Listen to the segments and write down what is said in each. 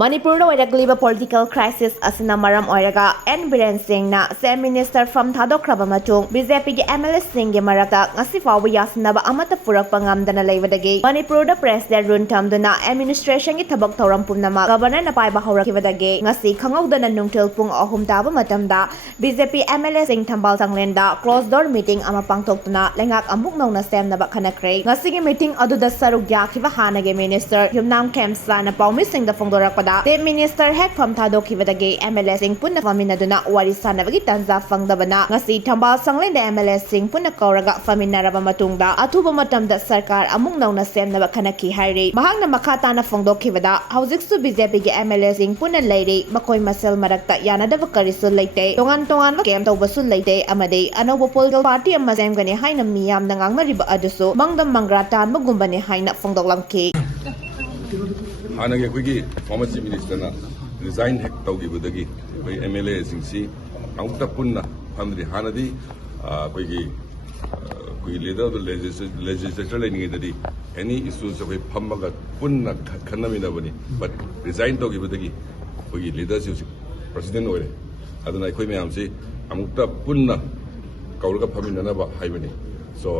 Manipur oiragliba political crisis asina maram oiraga N Biren Singh na Sem Minister from Pangthokhre matung BJP gi MLA Singh gi marata ngasi fawba yasinaba amata purakpa ngamdana leibadagi Manipur da President run tamduna administration gi thabak thoram pumnama governor na paiba haurakibadagi ngasi khangawdana nungtil pung ahum taba matamda BJP MLA Singh Thambal Shanglen da closed door meeting ama pangthoktuna lengak amuk nongna semnaba khanakre ngasi gi meeting aduda saruk yakhiba hanage minister Yumnam Kemsa na Paumi Singh da fongdorakpa State Minister Hek Pangthokhre MLA Singh punna faminaduna wari sanabagi tanza fangdabana ngasi Thambal Shanglen da MLA Singh punna kauraga faminaraba matungda athuba matamda sarkar amung nauna semnaba khanaki hairi mahakna makhatana fongdokhibada haujiksu BJP gi MLA Singh punna leiri makoi masel marakta yanadaba karisu leite tongan kem tawbasu leite amade anoba political party amma semgani haina miyamna ngangmariba adusu mangdam mangratan magumbani haina fongdoklamki हालांकि अखोई former chief minister ना resign हेक तौगिबदगी अखोई MLA सिंसी अमुक्ता पुन्ना फमदि हानदी अखोई लीडर ऑफ द लेजिस्लेचर लेनिंगददी एनी इश्यूज अखोई फमगा पुन्ना खन्नमिनबनी बट रिजाइन तौगिबदगी अखोई लीडरशिप प्रेसिडेंट ओरे अदना अखोई मयामसे अमुक्ता पुन्ना कौरगा फमिननबा हाइबनी सो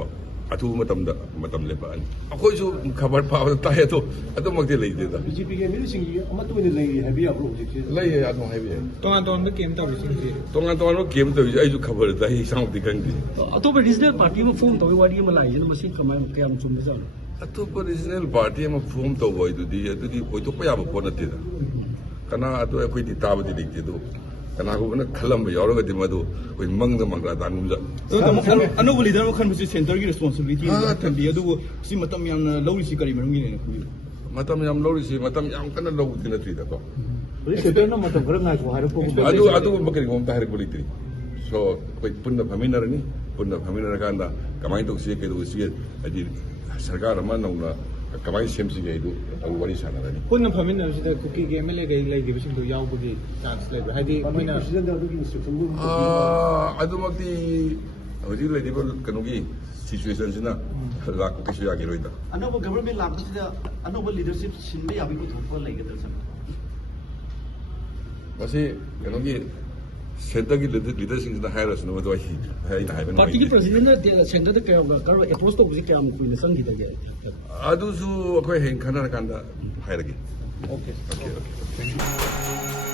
अथु मतम लेबानी अखोइसु खबर पाबदा ताय तो अदुमक्ति लेदेदा बीजेपी के एमएलए सिंह अमतुनि लेई हैबी आबो होजिसे लेय अदु हैबी तोंगान केम ताबिसिंग तोंगान केम ताबि आइसु खबर ताय साउंदी खंगदि अतोप रीजनल पार्टी में फॉर्म तोय वाडी म लाइ न मसिन कमाय कयाम चुम जालो अतोप रीजनल पार्टी में फॉर्म तो होइदुदी अदुदी ओइतोप याबो पोनतेदा कना अतो अखोइदि ताबदि दिक्तेदो कना को न खलम यावरगदि मदु कोइ मंगद मंगरा दानुजा अनोबो लीडर म खनबसि सेंटर की रिस्पांसिबिलिटी थंबि अदुबो सि मतम यामना लौरिसि करी मरुंगी ने खुबि मतम याम लौरिसि मतम याम कना लौदि नत्रिदा तो सेंटर न मतम खर नाय को हारो को अदु बकरी होम ताहर बोलित्री सो कोइ पुन्न फमिनरनी पुन्न फमिनरकांदा कमाई तोसि केदोसि अदि सरकार अमा नौना कमाई सेमसि गेदु अबु वरि सानारनी पुन्न फमिनरसिदा कुकी के एमएलए गै लैदिबसिंदो यावबगी चांस लेबा हादि मोइना प्रेसिडेंट अदुगी इंस्ट्रक्शन अदुमक्ति हजि लैदिबो कनोगी सिचुएशन सिना लाक किसु यागिरोइदा अनोबो गवर्नमेंट लाबसिदा अनोबो लीडरशिप सिनबे याबिको थोपको लैगदर सन वसे कनोगी सेंटर की लीडरशिप सिना हायरस नो तो पार्टी की प्रेसिडेंट सेंटर द करो अप्रोच तो बुझी क्या मुकुइन संगीतगे अदुसु अखोय हें खनर कांदा हायरगे ओके थैंक यू